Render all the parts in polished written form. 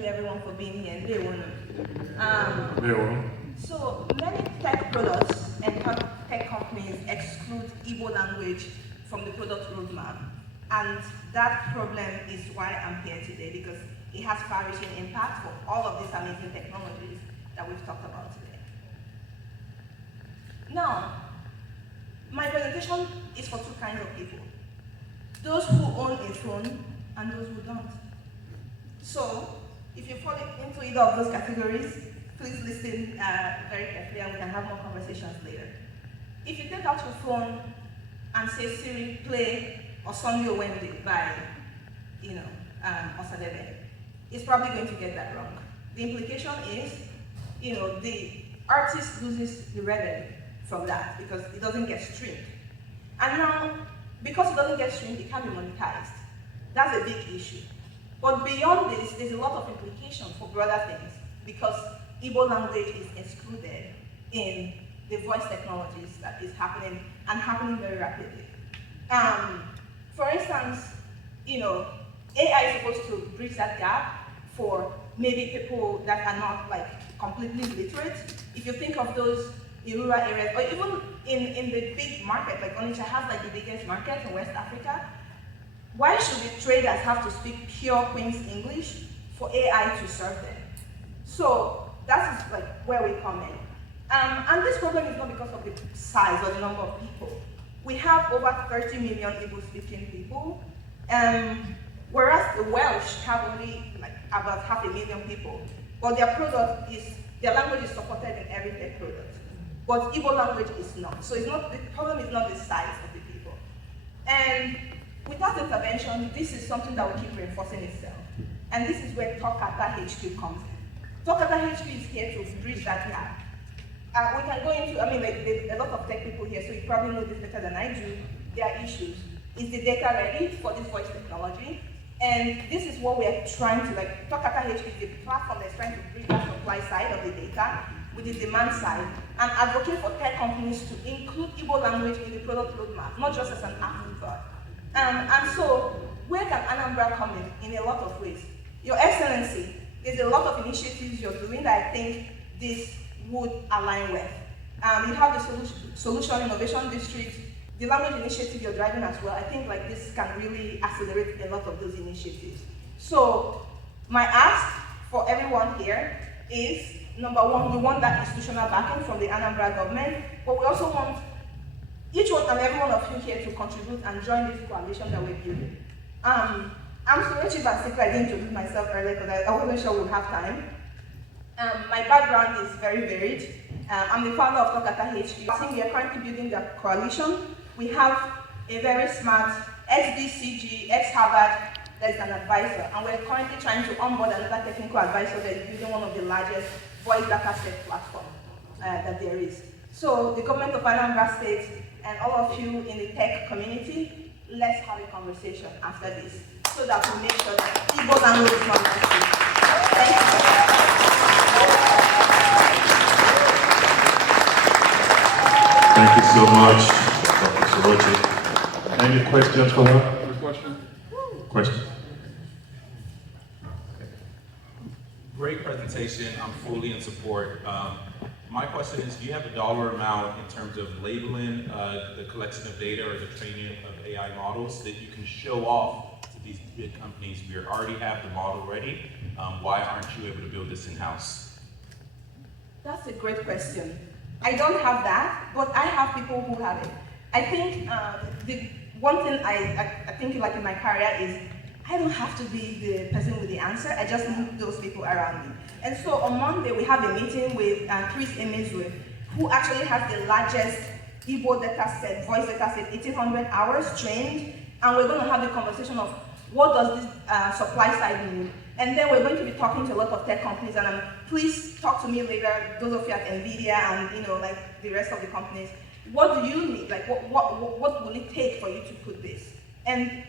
you everyone for being here. Day one. So many tech products and tech companies exclude Igbo language from the product roadmap. And that problem is why I'm here today, because it has far-reaching impact for all of these amazing technologies that we've talked about today. Now, my presentation is for two kinds of people. Those who own a phone and those who don't. So, if you fall into either of those categories, please listen very carefully and we can have more conversations later. If you take out your phone and say, Siri, play Osondio Wendy by, Osadebe, it's probably going to get that wrong. The implication is, the artist loses the revenue from that because it doesn't get streamed. And now, because it doesn't get streamed, it can be monetized. That's a big issue. But beyond this, there's a lot of implications for broader things because Igbo language is excluded in the voice technologies that is happening and happening very rapidly. For instance, AI is supposed to bridge that gap for maybe people that are not completely literate. If you think of those in rural areas, or even in the big market, like Onitsha has the biggest market in West Africa, why should the traders have to speak pure Queen's English for AI to serve them? So that is where we come in. And this problem is not because of the size or the number of people. We have over 30 million Igbo-speaking people, whereas the Welsh have only about 500,000 people. But their language is supported in every tech product. But Igbo language is not. So the problem is not the size of the people. And without intervention, this is something that will keep reinforcing itself. And this is where TokataHQ comes in. TokataHQ is here to bridge that gap. We can go into, there's a lot of tech people here, so you probably know this better than I do. There are issues. Is the data ready for this voice technology? And this is what we are trying to, TokataHQ is the platform that's trying to bridge that supply side of the data with the demand side and advocate for tech companies to include Igbo language in the product roadmap, not just as an afterthought. And so, where can Anambra come in a lot of ways? Your Excellency, there's a lot of initiatives you're doing that I think this would align with. You have the Solution Innovation District, the language initiative you're driving as well. I think this can really accelerate a lot of those initiatives. So my ask for everyone here is, number one, we want that institutional backing from the Anambra government, but we also want each one and every one of you here to contribute and join this coalition that we're building. I'm Sorechi Basika. I didn't introduce myself earlier because I wasn't sure we'll have time. My background is very varied. I'm the founder of TokataHQ. I think we are currently building the coalition. We have a very smart ex-BCG, ex-Harvard, that is an advisor, and we're currently trying to onboard another technical advisor that is building one of the largest voice data set platforms that there is. So the government of Anambra State and all of you in the tech community, let's have a conversation after this so that we make sure that Igbo language is not lost. Thank you so much, Dr. Sorochi. Any questions for her? First question? Question. Great presentation. I'm fully in support. My question is, do you have a dollar amount in terms of labeling the collection of data or the training of AI models that you can show off to these big companies? We already have the model ready. Why aren't you able to build this in-house? That's a great question. I don't have that, but I have people who have it. I think the one thing I think in my career is I don't have to be the person with the answer. I just need those people around me. And so on Monday, we have a meeting with Chris Emezue, who actually has the largest Igbo data set, voice data set, 1,800 hours trained. And we're going to have the conversation of what does this supply side need. And then we're going to be talking to a lot of tech companies. And please talk to me later, those of you at NVIDIA and the rest of the companies. What do you need? What will it take for you to put this? And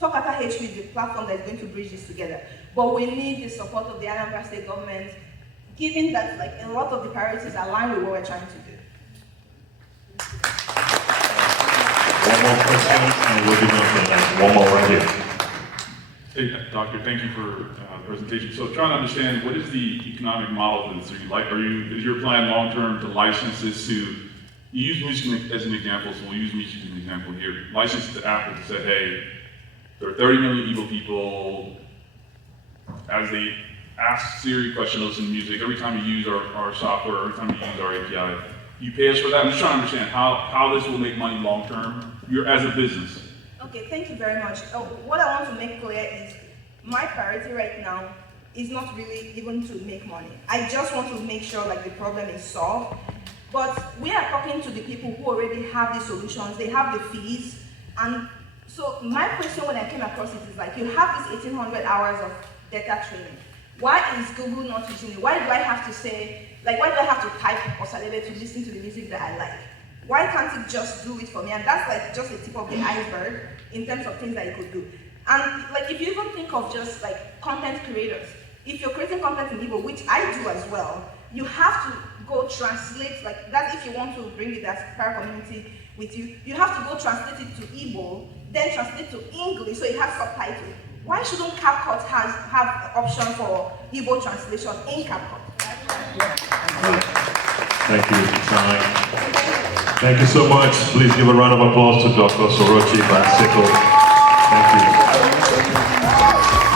TokataHQ is the platform that's going to bridge this together. But we need the support of the Anambra State government, given that a lot of the priorities align with what we're trying to do. One more question, and we'll be done for that. One more right here. Hey, Doctor, thank you for the presentation. So trying to understand, what is the economic model for this? Is your plan long-term to license this to, you use music as an example, so we'll use music as an example here. License it to Apple to say, hey, there are 30 million Igbo people, as they ask Siri question, listen to music, every time you use our software, every time you use our API, you pay us for that. I'm just trying to understand how this will make money long-term, as a business. Okay, thank you very much. What I want to make clear is my priority right now is not really even to make money. I just want to make sure like the problem is solved. But we are talking to the people who already have the solutions, they have the fees. And so my question when I came across it is like, you have this 1,800 hours of data training. Why is Google not using it? Why do I have to say, like, why do I have to type Osalebe to listen to the music that I like? Why can't it just do it for me? And that's like just the tip of the iceberg in terms of things that it could do. And like if you even think of just like content creators, if you're creating content in Igbo, which I do as well, you have to go translate, like that's if you want to bring the diaspora community with you, you have to go translate it to Igbo, then translate to English so it has subtitles. Why shouldn't CapCut have an option for Igbo translation in CapCut? Thank you, Shine. Thank you so much. Please give a round of applause to Dr. Sorochi Banseko. Thank you.